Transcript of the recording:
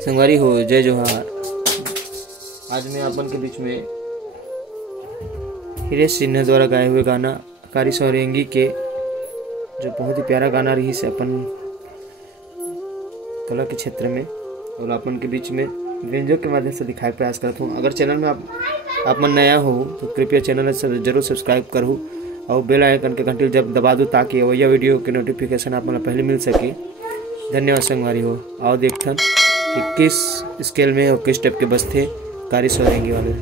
संगवारी हो, जय जोहार। आज मैं अपन के बीच में हिरेश सिन्हा द्वारा गाए हुए गाना कारी सौरेंगी के, जो बहुत ही प्यारा गाना रही से अपन कला के क्षेत्र में और अपन के बीच में व्यंजों के माध्यम से दिखाए प्रयास करता हूँ। अगर चैनल में आप मन नया हो तो कृपया चैनल जरूर सब्सक्राइब करूँ और बेल आइकन के घंटी जब दबा दूँ ताकि वही वीडियो के नोटिफिकेशन आप मतलब पहले मिल सके। धन्यवाद संगवारी हो। आओ देखते हैं कि किस स्केल में और किस टाइप के बजते कारी सौरेंगी वाले।